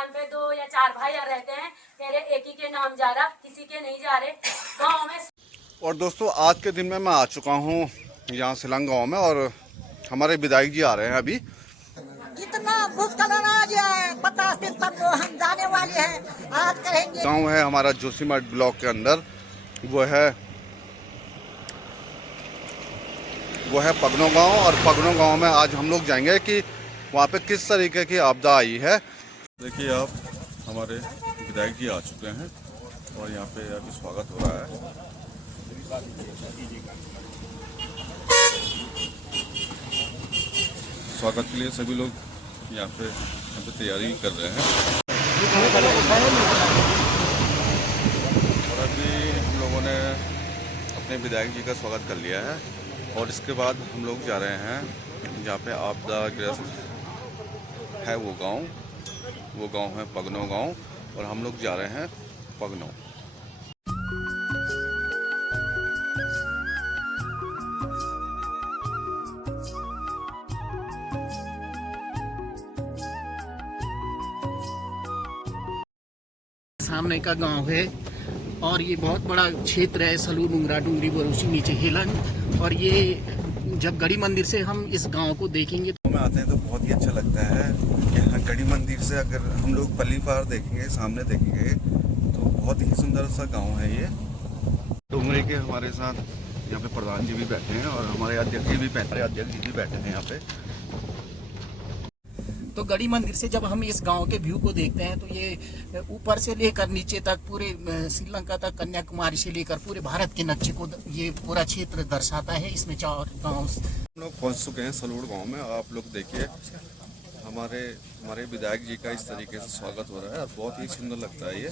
मकान पे 2 या 4 भाई रहते हैं। मेरे एक ही के नाम जा रहा, किसी के नहीं जा रहे गाँव में। और दोस्तों आज के दिन में मैं आ चुका हूँ यहाँ सिलंग गाँव में और हमारे विधायक जी आ रहे हैं अभी। कितना भूस्खलन आ गया है, 50 दिन तक हम जाने वाले हैं। आज करेंगे। गाँव है हमारा जोशीमठ ब्लॉक के अंदर, वो है पगनो गांव। और पगनो गांव में आज हम लोग जाएंगे कि वहाँ पे किस तरीके की आपदा आई है। देखिए आप, हमारे विधायक जी आ चुके हैं और यहाँ पे अभी स्वागत हो रहा है। स्वागत के लिए सभी लोग यहाँ पे तैयारी कर रहे हैं। और अभी हम लोगों ने अपने विधायक जी का स्वागत कर लिया है और इसके बाद हम लोग जा रहे हैं जहाँ पे आपदाग्रस्त है वो गांव है पगनो गांव और हम लोग जा रहे हैं पगनो। सामने का गांव है और ये बहुत बड़ा क्षेत्र है, सलू, डुंगरा, डुंगरी, बरूसी, नीचे हेलन। और ये जब गढ़ी मंदिर से हम इस गांव को देखेंगे में आते हैं तो बहुत ही अच्छा लगता है। यहाँ गढ़ी मंदिर से अगर हम लोग पल्ली पार देखेंगे, सामने देखेंगे तो बहुत ही सुंदर सा गांव है ये। डुंगरी के हमारे साथ यहाँ पे प्रधान जी भी बैठे हैं और हमारे अध्यक्ष जी भी बैठे हैं यहाँ पे। तो गढ़ी मंदिर से जब हम इस गांव के व्यू को देखते हैं तो ये ऊपर से लेकर नीचे तक पूरे श्रीलंका तक, कन्याकुमारी से लेकर पूरे भारत के नक्शे को ये पूरा क्षेत्र दर्शाता है। इसमें 4 गांव हम लोग पहुँच चुके हैं सलूड़ गाँव में। आप लोग देखिए हमारे विधायक जी का इस तरीके से स्वागत हो रहा है और बहुत ही सुंदर लगता है ये।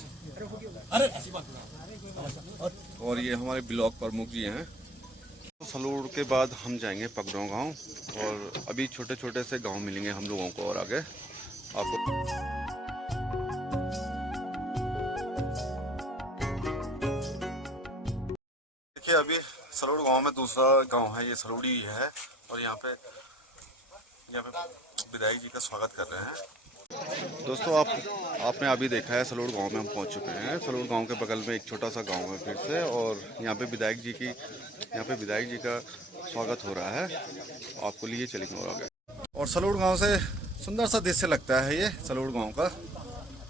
और ये हमारे ब्लॉक प्रमुख जी हैं। सलूड़ के बाद हम जाएंगे पगनो गांव और अभी छोटे छोटे से गांव मिलेंगे हम लोगों को और आगे आपको। देखिए अभी सलूड़ गांव में दूसरा गांव है, ये सलूड़ी है और यहाँ पे विधायक जी का स्वागत कर रहे हैं। दोस्तों आपने अभी देखा है सलूड़ गांव में हम पहुंच चुके हैं। सलूड़ गांव के बगल में एक छोटा सा गांव है फिर से और यहाँ पे विधायक जी का स्वागत हो रहा है। आपको लिए चलेंगे और आगे। और सलूड़ गांव से सुंदर सा दृश्य लगता है ये सलूड़ गांव का।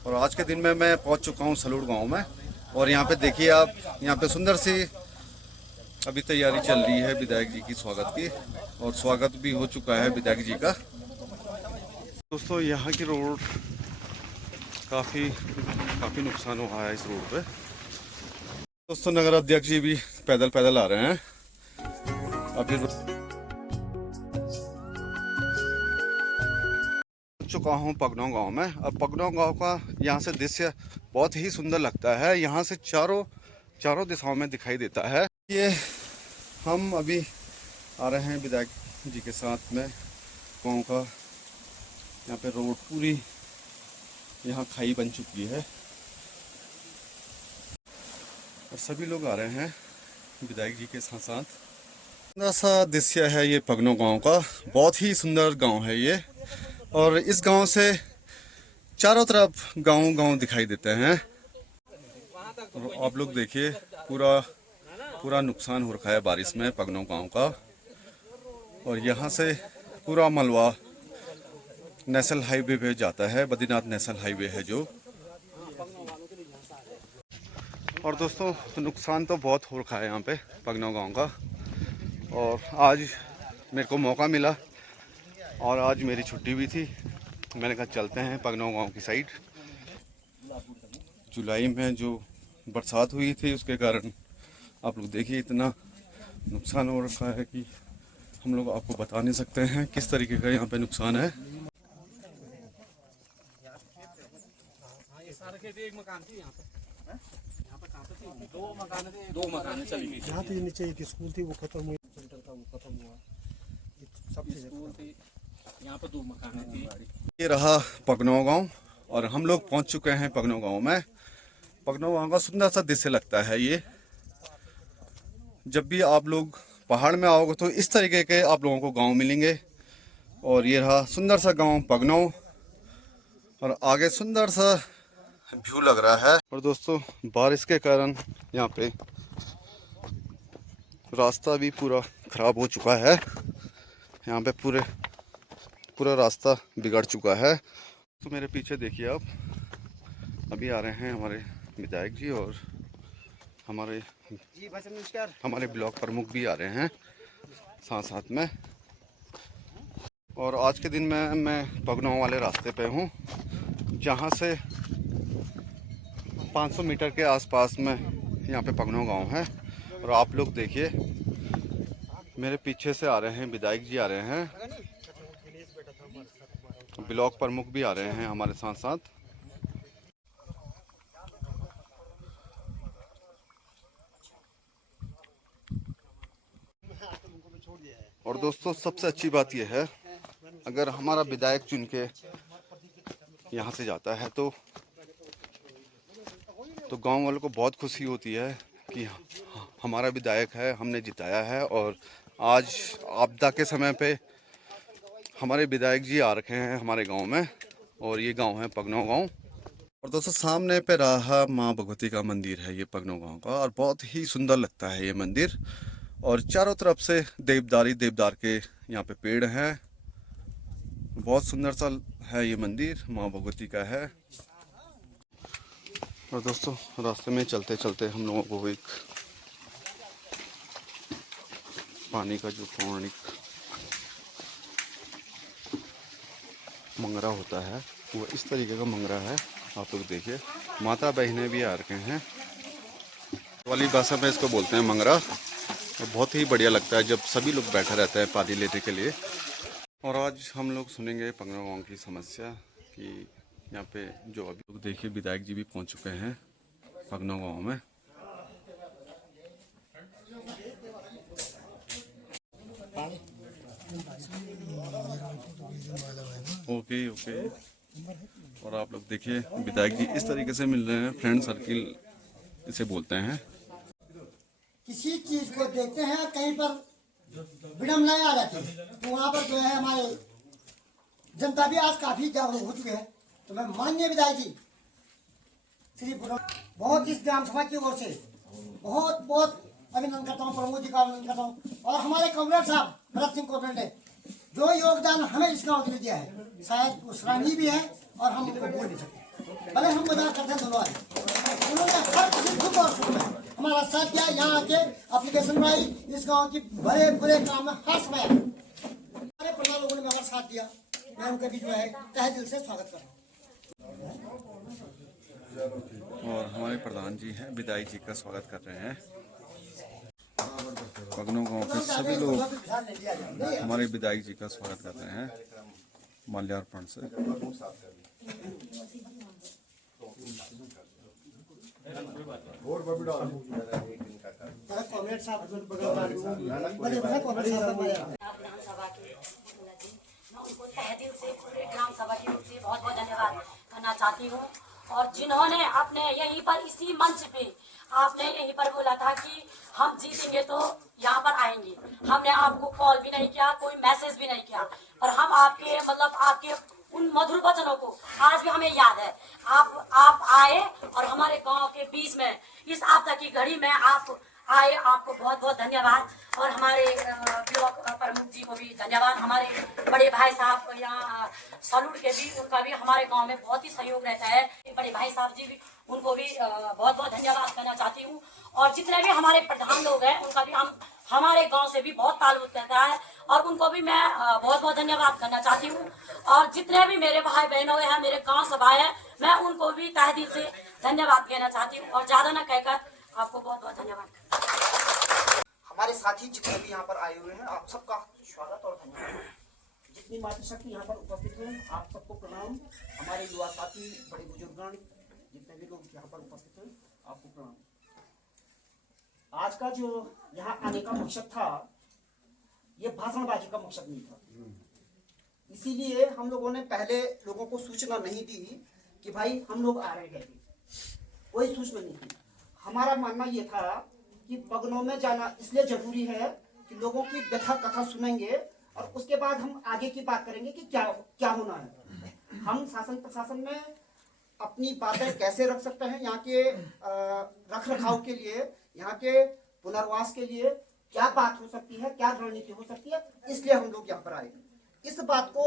और आज के दिन में मैं पहुंच चुका हूँ सलूड़ गांव में और यहाँ पे देखिए आप, यहाँ पे सुंदर सी अभी तैयारी चल रही है विधायक जी की स्वागत की और स्वागत भी हो चुका है विधायक जी का। दोस्तों यहाँ की रोड काफ़ी नुकसान हुआ है इस रोड पे। दोस्तों नगर अध्यक्ष जी भी पैदल आ रहे हैं अभी। चुका हूँ पगनो गांव में। अब पगनो गांव का यहाँ से दृश्य बहुत ही सुंदर लगता है। यहाँ से चारों दिशाओं में दिखाई देता है। ये हम अभी आ रहे हैं विधायक जी के साथ में गाँव का। यहाँ पे रोड पूरी यहाँ खाई बन चुकी है और सभी लोग आ रहे हैं विधायक जी के साथ। सुंदर सा दृश्य है ये पगनो गांव का, बहुत ही सुंदर गांव है ये। और इस गांव से चारों तरफ गांव दिखाई देते हैं। और आप लोग देखिए पूरा नुकसान हो रखा है बारिश में पगनो गांव का। और यहाँ से पूरा मलबा नेशनल हाईवे पे जाता है, बद्रीनाथ नेशनल हाईवे है जो। और दोस्तों नुकसान तो बहुत हो रखा है यहाँ पे पगनो गांव का। और आज मेरे को मौका मिला और आज मेरी छुट्टी भी थी। मैंने कहा चलते हैं पगनो गांव की साइड। जुलाई में जो बरसात हुई थी उसके कारण आप लोग देखिए इतना नुकसान हो रखा है कि हम लोग आपको बता नहीं सकते हैं किस तरीके का यहाँ पे नुकसान है। एक मकान थी यहाँ पे कहाँ पे थी? दो मकान चली गई। यहाँ तो नीचे एक स्कूल थी वो खत्म हुई, सेंटर का वो खत्म हुआ, सब स्कूल थी यहाँ पे, 2 मकान थी। ये रहा पगनो गांव और हम लोग पहुंच चुके हैं पगनो गांव में। पगनो गांव का सुंदर सा दृश्य लगता है ये। जब भी आप लोग पहाड़ में आओगे तो इस तरीके के आप लोगों को गांव मिलेंगे। और ये रहा सुंदर सा गांव पगनो। और आगे सुंदर सा व्यू लग रहा है। और दोस्तों बारिश के कारण यहाँ पे रास्ता भी पूरा ख़राब हो चुका है। यहाँ पे पूरा रास्ता बिगड़ चुका है। तो मेरे पीछे देखिए आप, अभी आ रहे हैं हमारे विधायक जी और हमारे ब्लॉक प्रमुख भी आ रहे हैं साथ में। और आज के दिन में मैं पगनों वाले रास्ते पे हूँ, जहाँ से 500 मीटर के आसपास में यहाँ पे पगनों गांव है। और आप लोग देखिए मेरे पीछे से आ रहे हैं विधायक जी, आ रहे हैं, ब्लॉक प्रमुख भी आ रहे हैं हमारे साथ। और दोस्तों सबसे अच्छी बात यह है, अगर हमारा विधायक चुन के यहाँ से जाता है तो गांव वालों को बहुत खुशी होती है कि हमारा विधायक है, हमने जिताया है। और आज आपदा के समय पे हमारे विधायक जी आ रखे हैं हमारे गांव में, और ये गांव है पगनों गांव। और दोस्तों सामने पे रहा माँ भगवती का मंदिर है ये पगनों गांव का, और बहुत ही सुंदर लगता है ये मंदिर। और चारों तरफ से देवदार के यहाँ पे पेड़ हैं, बहुत सुंदर सा है ये मंदिर, माँ भगवती का है। और दोस्तों रास्ते में चलते चलते हम लोगों को एक पानी का जो पौराणिक मंगरा होता है वो इस तरीके का मंगरा है। आप लोग देखिए, माता बहनें भी आ रखे हैं। वाली भाषा में इसको बोलते हैं मंगरा। और बहुत ही बढ़िया लगता है जब सभी लोग बैठे रहते हैं पानी लेने के लिए। और आज हम लोग सुनेंगे पगनों गांव की समस्या कि यहाँ पे जो अभी लोग देखिए विधायक जी भी पहुँच चुके हैं पगनों गांव में। ओके। और आप लोग देखिए विधायक जी इस तरीके से मिल रहे हैं, फ्रेंड सर्किल इसे बोलते हैं। किसी चीज को देखते हैं कहीं पर विडम्बनाएं आ जाती है, तो वहाँ पर जो है हमारे जनता भी आज काफी जागरूक हो चुके हैं। तो मैं माननीय विधायक जी श्री बहुत इस ग्राम सभा की ओर से बहुत अभिनंदन करता हूँ, प्रमोद जी का अभिनंदन करता हूँ। और हमारे कॉमरेड साहब भरत सिंह कॉमरेड ने जो योगदान हमें इस गाँव के लिए दिया है, शायद वो सराहनीय भी है और हम उनको बोल नहीं सकते। भले हम मजाक करते हैं दोनों, उन्होंने हर किसी दुख और सुख में हमारा साथ दिया। यहाँ आके एप्लीकेशन बनाई, इस गांव की बड़े बुरे काम में हर समय हमारे परिवार लोगों ने हमारा साथ दिया। मैं उनका भी जो है तहे दिल से स्वागत कर रहा हूँ। और हमारे प्रधान जी हैं, विधायक जी का स्वागत कर रहे हैं। पगनों गांव के सभी लोग हमारे विधायक जी का स्वागत कर रहे हैं माल्यार्पण से। विधानसभा के मैं उनको तहे दिल से पूरे ग्राम सभा की ओर से बहुत धन्यवाद करना चाहती हूँ। और जिन्होंने अपने यहीं पर इसी मंच पे आपने यहीं पर बोला था कि हम जीतेंगे तो यहाँ पर आएंगे, हमने आपको कॉल भी नहीं किया, कोई मैसेज भी नहीं किया, और हम आपके आपके उन मधुर वचनों को आज भी हमें याद है। आप आए और हमारे गांव के बीच में इस आपदा की घड़ी में आप आए, आपको बहुत बहुत धन्यवाद। और हमारे ब्लॉक प्रमुख जी को भी धन्यवाद। हमारे बड़े भाई साहब यहाँ सलूट के भी, उनका भी हमारे गांव में बहुत ही सहयोग रहता है। बड़े भाई साहब जी भी, उनको भी बहुत बहुत धन्यवाद करना चाहती हूँ। और जितने भी हमारे प्रधान लोग हैं उनका भी हमारे गांव से भी बहुत ताल्लुक रहता है, और उनको भी मैं बहुत बहुत धन्यवाद करना चाहती हूँ। और जितने भी मेरे भाई बहनों हैं, मेरे गाँव सभा है, मैं उनको भी तहे दिल से धन्यवाद कहना चाहती हूँ। और ज्यादा न कहकर आपको बहुत बहुत धन्यवाद। हमारे साथी जितने भी यहाँ पर आए हुए हैं, आप सबका स्वागत और धन्यवाद। जितनी मातृशक्ति यहाँ पर उपस्थित हैं, आप सबको प्रणाम। हमारे युवा साथी, बड़े बुजुर्गगण, जितने भी लोग यहाँ पर उपस्थित हैं, आपको प्रणाम। आज का जो यहाँ आने का मकसद था, ये भाषणबाजी का मकसद नहीं था। इसीलिए हम लोगों ने पहले लोगों को सूचना नहीं दी कि भाई हम लोग आ रहे हैं, कोई सूचना नहीं दी। हमारा मानना ये था कि पगनों में जाना इसलिए जरूरी है कि लोगों की व्यथा कथा सुनेंगे और उसके बाद हम आगे की बात करेंगे कि क्या होना है। हम शासन प्रशासन में अपनी बातें कैसे रख सकते हैं, यहाँ के रख रखाव के लिए, यहाँ के पुनर्वास के लिए क्या बात हो सकती है, क्या रणनीति हो सकती है, इसलिए हम लोग यहाँ पर आए। इस बात को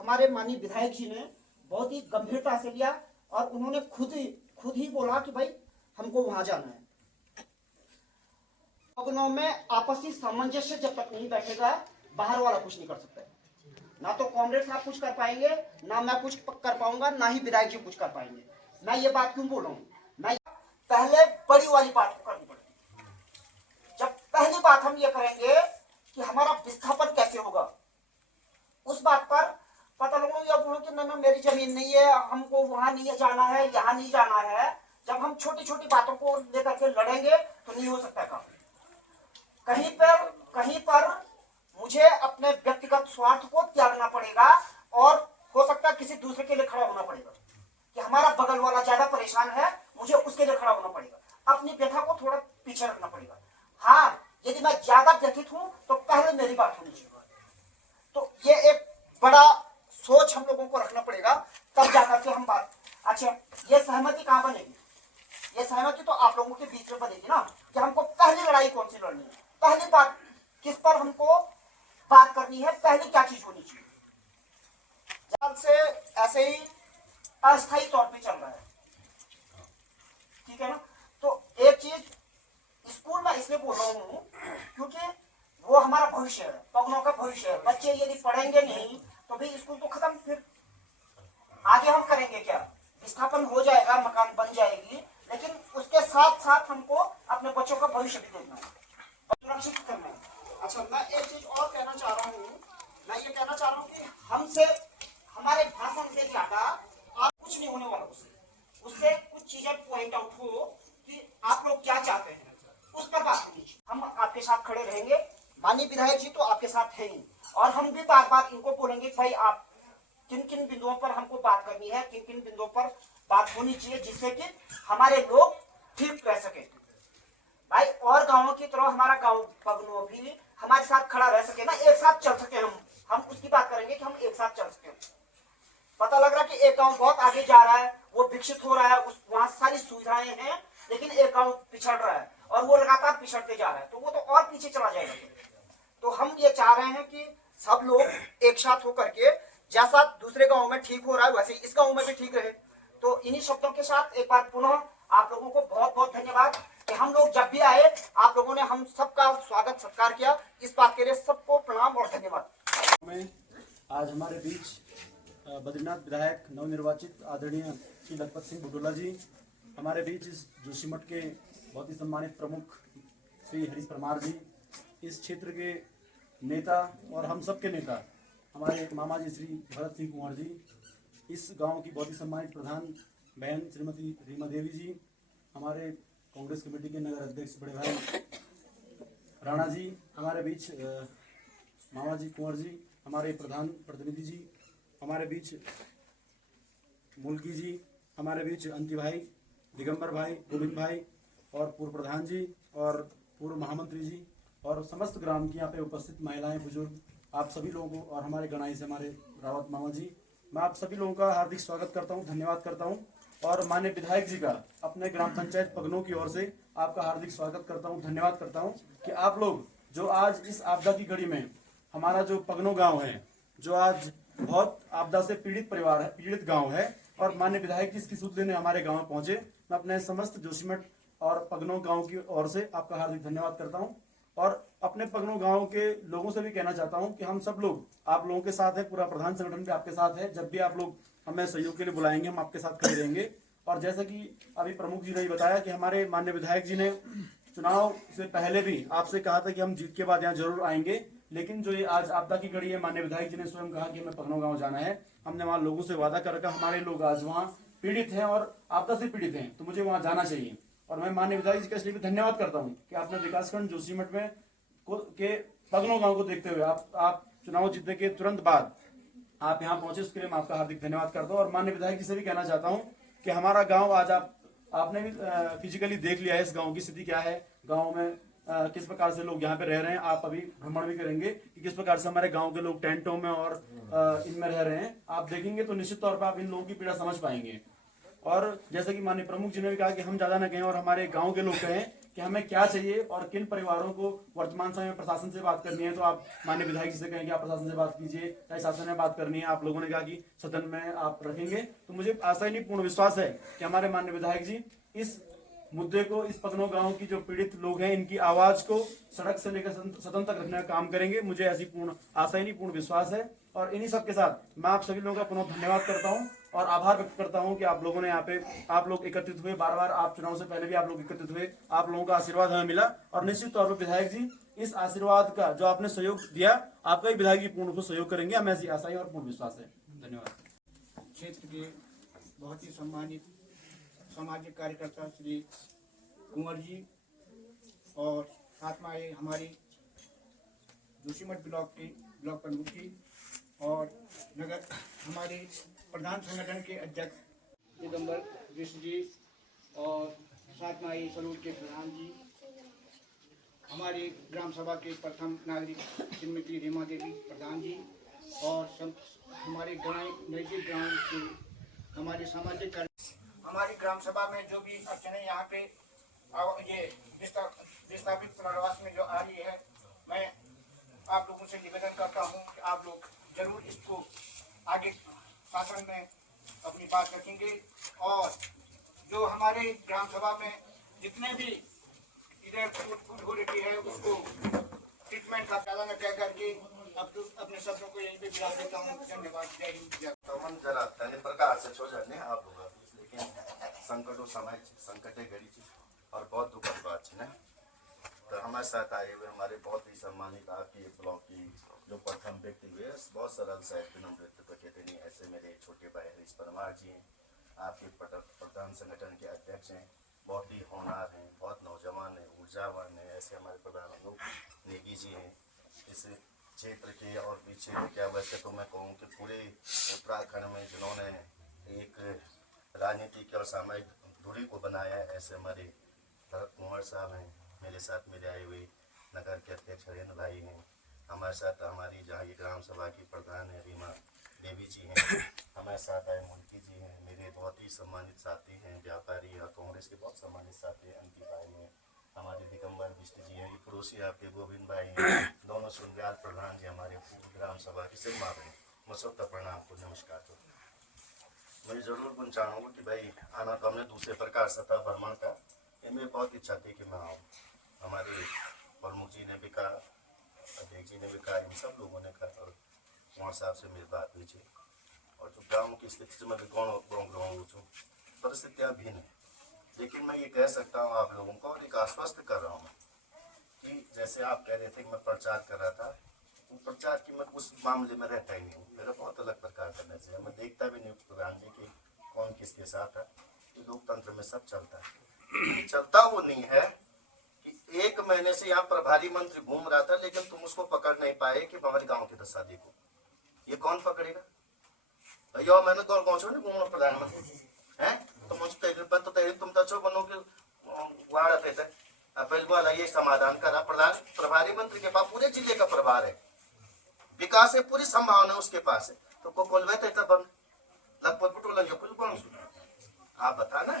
हमारे माननीय विधायक जी ने बहुत ही गंभीरता से लिया और उन्होंने खुद ही बोला कि भाई हमको वहां जाना है। पगनों में आपसी सामंजस्य जब तक नहीं बैठेगा, बाहर वाला कुछ नहीं कर सकता है। ना तो कांग्रेस साहब कुछ कर पाएंगे, ना मैं कुछ कर पाऊंगा, ना ही विधायक जी कुछ कर पाएंगे। मैं ये बात क्यों बोल रहा हूँ, मैं पहले बड़ी वाली बात को करनी पड़ेगी। जब पहली बात हम ये करेंगे कि हमारा विस्थापन कैसे होगा, उस बात पर पता लगो या बोलो कि ना मेरी जमीन नहीं है, हमको वहां नहीं जाना है, यहाँ नहीं जाना है। जब हम छोटी छोटी बातों को लेकर के लड़ेंगे तो नहीं हो सकता काम। कहीं पर मुझे अपने व्यक्तिगत स्वार्थ को त्यागना पड़ेगा और हो सकता है किसी दूसरे के लिए खड़ा होना पड़ेगा कि हमारा बगल वाला ज्यादा परेशान है, मुझे उसके लिए खड़ा होना पड़ेगा। अपनी व्यथा को थोड़ा पीछे रखना पड़ेगा। हाँ, यदि मैं ज्यादा व्यथित हूं तो पहले मेरी बात होनी चाहिए। तो ये एक बड़ा सोच हम लोगों को रखना पड़ेगा, तब जाकर के हम बात। अच्छा, ये सहमति कहां बनेगी? ये सहमति तो आप लोगों के बीच में बनेगी ना कि हमको पहली लड़ाई कौन सी लड़नी है, पहली बात किस पर हमको बात करनी है, पहली क्या चीज होनी चाहिए। जाल से ऐसे ही अस्थायी तौर पे चल रहा है, ठीक है ना। तो एक चीज स्कूल में इसलिए बोल रहा हूं क्योंकि वो हमारा भविष्य है, पगनों का भविष्य है। बच्चे यदि पढ़ेंगे नहीं तो भी स्कूल तो खत्म, फिर आगे हम करेंगे क्या? विस्थापन हो जाएगा, मकान बन जाएगी, लेकिन उसके साथ साथ हमको अपने बच्चों का भविष्य भी देखना है, सुरक्षित करना है। अच्छा, मैं एक चीज और कहना चाह रहा हूँ। मैं ये कहना चाह रहा हूँ कि हमसे, हमारे भाषण से ज्यादा आप कुछ नहीं होने वाला, उससे कुछ चीजें पॉइंट आउट हो कि आप लोग क्या चाहते हैं, उस पर बात होनी चाहिए। हम आपके साथ खड़े रहेंगे, माननीय विधायक जी तो आपके साथ है ही, और हम भी बार बार इनको बोलेंगे भाई आप किन किन बिंदुओं पर हमको बात करनी है, किन किन बिंदुओं पर बात होनी चाहिए, जिससे कि हमारे लोग ठीक रह सके भाई। और गांवों की तरह हमारा गांव पगनों भी हमारे साथ खड़ा रह सके ना, एक साथ चल सके। हम उसकी बात करेंगे कि हम एक साथ चल सके। पता लग रहा है कि एक गांव बहुत आगे जा रहा है, वो विकसित हो रहा है, वहां सारी सुविधाएं हैं, लेकिन एक गांव पिछड़ रहा है और वो लगातार पिछड़ते जा रहा है, तो वो तो और पीछे चला जाएगा। तो हम ये चाह रहे हैं कि सब लोग एक साथ होकर के, जैसा दूसरे गांव में ठीक हो रहा है वैसे इस गांव में भी ठीक रहे। तो इन्हीं शब्दों के साथ एक बार पुनः आप लोगों को बहुत बहुत धन्यवाद कि हम लोग जब भी आए आप लोगों ने हम सबका स्वागत सत्कार किया। इस बात के लिए सबको प्रणाम और धन्यवाद। आज हमारे बीच बद्रीनाथ विधायक नवनिर्वाचित आदरणीय श्री लखपत सिंह बुटोला जी हमारे बीच, इस जोशीमठ के बहुत ही सम्मानित प्रमुख श्री हरीश परमार जी, इस क्षेत्र के नेता और हम सब के नेता हमारे एक मामा जी श्री भरत सिंह कुंवर जी, इस गांव की बहुत ही सम्मानित प्रधान बहन श्रीमती रीमा देवी जी, हमारे कांग्रेस कमेटी के नगर अध्यक्ष बड़े भाई राणा जी, हमारे बीच मामा जी कुंवर जी, हमारे प्रधान प्रतिनिधि जी, हमारे बीच मुल्की जी, हमारे बीच अंति भाई, दिगंबर भाई, गोविंद भाई और पूर्व प्रधान जी और पूर्व महामंत्री जी और समस्त ग्राम की यहाँ पे उपस्थित महिलाएं, बुजुर्ग, आप सभी लोगों को और हमारे गणाई से हमारे रावत मामा जी, मैं आप सभी लोगों का हार्दिक स्वागत करता हूँ, धन्यवाद करता हूँ। और माननीय विधायक जी का अपने ग्राम पंचायत पगनों की ओर से आपका हार्दिक स्वागत करता हूँ, धन्यवाद करता हूँ कि आप लोग जो आज इस आपदा की घड़ी में हमारा जो पगनों गाँव है, जो आज बहुत आपदा से पीड़ित परिवार है, पीड़ित गाँव है, और माननीय विधायक जी इसकी सुध लेने हमारे गाँव पहुंचे। मैं अपने समस्त जोशीमठ और पगनों गाँव की ओर से आपका हार्दिक धन्यवाद करता हूँ और अपने पगनों गांव के लोगों से भी कहना चाहता हूं कि हम सब लोग आप लोगों के साथ है, पूरा प्रधान संगठन भी आपके साथ है। जब भी आप लोग हमें सहयोग के लिए बुलाएंगे हम आपके साथ खड़े रहेंगे। और जैसा कि अभी प्रमुख जी ने बताया कि हमारे माननीय विधायक जी ने चुनाव से पहले भी आपसे कहा था कि हम जीत के बाद यहाँ जरूर आएंगे, लेकिन जो ये आज आपदा की घड़ी है, माननीय विधायक जी ने स्वयं कहा कि हमें पगनों गाँव जाना है। हमने वहाँ लोगों से वादा कर रखा, हमारे लोग आज वहाँ पीड़ित हैं और आपदा से पीड़ित हैं, तो मुझे वहाँ जाना चाहिए। और मैं माननीय विधायक जी का इसलिए भी धन्यवाद करता हूँ कि आपने विकासखंड जोशीमठ में के पगनों गांव को देखते हुए आप चुनाव जीतने के तुरंत बाद आप यहां पहुंचे, उसके लिए मैं आपका हार्दिक धन्यवाद करता हूं। और माननीय विधायक जी से भी कहना चाहता हूं कि हमारा गांव आज आपने भी फिजिकली देख लिया है, इस गांव की स्थिति क्या है। गांव में किस प्रकार से लोग यहाँ पे रह रहे हैं। आप अभी भ्रमण भी करेंगे कि किस प्रकार से हमारे गांव के लोग टेंटों में और इनमें रह रहे हैं। आप देखेंगे तो निश्चित तौर पर आप इन लोगों की पीड़ा समझ पाएंगे। और जैसे कि माननीय प्रमुख जी ने भी कहा कि हम ज्यादा न कहें और हमारे गांव के लोग कहें कि हमें क्या चाहिए और किन परिवारों को वर्तमान समय में प्रशासन से बात करनी है, तो आप माननीय विधायक जी से कहें कि आप प्रशासन से बात कीजिए, चाहे शासन में बात करनी है। आप लोगों ने कहा कि सदन में आप रखेंगे, तो मुझे आशा ही नहीं पूर्ण विश्वास है कि हमारे माननीय विधायक जी इस मुद्दे को, इस पतनों गांव की जो पीड़ित लोग हैं इनकी आवाज को सड़क से लेकर सदन तक रखने का काम करेंगे। मुझे ऐसी पूर्ण आशा ही नहीं पूर्ण विश्वास है। और इन्हीं सब के साथ मैं आप सभी लोगों का पुनः धन्यवाद करता हूं और आभार व्यक्त करता हूं कि आप लोगों ने यहाँ पे, आप लोग एकत्रित हुए, बार बार आप चुनाव से पहले भी आप लोग एकत्रित हुए, आप लोगों का आशीर्वाद हमें मिला। और निश्चित तौर पर विधायक जी इस आशीर्वाद का जो आपने सहयोग दिया, आपका ही विधायक जी पूर्ण सहयोग करेंगे, हमें ऐसी आशा और पूर्ण विश्वास है। धन्यवाद। क्षेत्र के बहुत ही सम्मानित सामाजिक कार्यकर्ता श्री कुंवर जी और साथ में आए हमारी जोशीमठ ब्लॉक के ब्लॉक प्रमुख जी और नगर हमारे प्रधान संगठन के अध्यक्ष दिगंबर कृष्ण जी और साथ में आए सलूट के प्रधान जी, हमारे ग्राम सभा के प्रथम नागरिक श्रीमती रीमा देवी प्रधान जी और हमारे नजदीक ग्राम के हमारे सामाजिक हमारी ग्राम सभा में जो भी अड़चने यहाँ पे ये विस्थापित पुनर्वास में जो आ रही है, मैं आप लोगों से निवेदन करता हूँ कि आप लोग जरूर इसको आगे शासन में अपनी बात रखेंगे। और जो हमारे ग्राम सभा में जितने भी इधर फूट हो रही है उसको ट्रीटमेंट का ज़्यादा न कह करके अपने शब्दों को यहीं पे विराम देता हूँ। धन्यवाद। जय हिंद जय। तो हम जरा तने प्रकार से छोड़ने आप लोग, लेकिन संकटों समय संकटे घड़ी थी और बहुत दुखद बात है ना। तो हमारे साथ आए हुए हमारे बहुत ही सम्मानित आपकी ब्लॉक की जो प्रथम व्यक्ति हुए, बहुत सरल शायद विनम्र व्यक्तित्व कहते नहीं, ऐसे मेरे छोटे भाई हरीश परमार जी हैं, आपके प्रधान संगठन के अध्यक्ष हैं, बहुत ही होनहार हैं, बहुत नौजवान हैं, ऊर्जावान हैं। ऐसे हमारे प्रधान लोग नेगी जी हैं इस क्षेत्र के। और भी क्षेत्र क्या, वैसे तो मैं कहूँ कि पूरे उत्तराखंड में जिन्होंने एक राजनीतिक और सामाजिक दूरी को बनाया है, ऐसे हमारे भरत कुंवर साहब हैं, मेरे साथ मेरे आए हुए नगर के अध्यक्ष हरेंद्र भाई हैं, हमारे साथ हमारी जहाँ की ग्राम सभा की प्रधान है रीमा देवी जी हैं, हमारे साथ आए मुल्की जी हैं, मेरे बहुत ही सम्मानित साथी हैं, व्यापारी और कांग्रेस के बहुत सम्मानित साथी हैं, अंकित भाई हैं, हमारे दिगंबर बिष्ट जी हैं, ये पड़ोसी आपके गोविंद भाई हैं, दोनों सुनगार प्रधान जी हमारे पूर्व ग्राम सभा की सिरमा बहन, मसोत्ता प्रणाम को नमस्कार। तो मैं जरूर गुण चाहूँगा कि भाई आना तो हमने दूसरे प्रकार से था भ्रमण का, इनमें बहुत इच्छा थी कि मैं आऊँ। हमारे प्रमुख जी ने भी कहा, अध्यक्ष जी ने भी कहा, इन सब लोगों ने कहा और कुंवर साहब से मेरी बात हुई थी। और जो गाँव की स्थिति से मैं भी गाँव परिस्थितियाँ भिन्न हैं, लेकिन मैं ये कह सकता हूँ आप लोगों को और एक आश्वस्त कर रहा हूँ कि जैसे आप कह रहे थे कि मैं प्रचार कर रहा था, वो प्रचार की मैं उस मामले में रहता ही नहीं हूँ। मेरा बहुत अलग प्रकार का मैसेज है, मैं देखता भी नहीं प्रधान जी कि कौन किसके साथ है, कि लोकतंत्र में सब चलता है। चलता वो नहीं है कि 1 महीने से यहाँ प्रभारी मंत्री घूम रहा था, लेकिन तुम उसको पकड़ नहीं पाए कि हमारे गाँव की दशा देखो, ये कौन पकड़ेगा भैया। मैंने तो गाँव छोड़ घूमना प्रधानमंत्री है, तो मुझे तुम तो अच्छो बनो कि वहाँ रहते थे पहले वाला ये समाधान करा। प्रभारी मंत्री के पास पूरे जिले का प्रभार है, विकास है, पूरी संभावना उसके पास है, तो को बोलवे थे तब लगभग आप बता ना।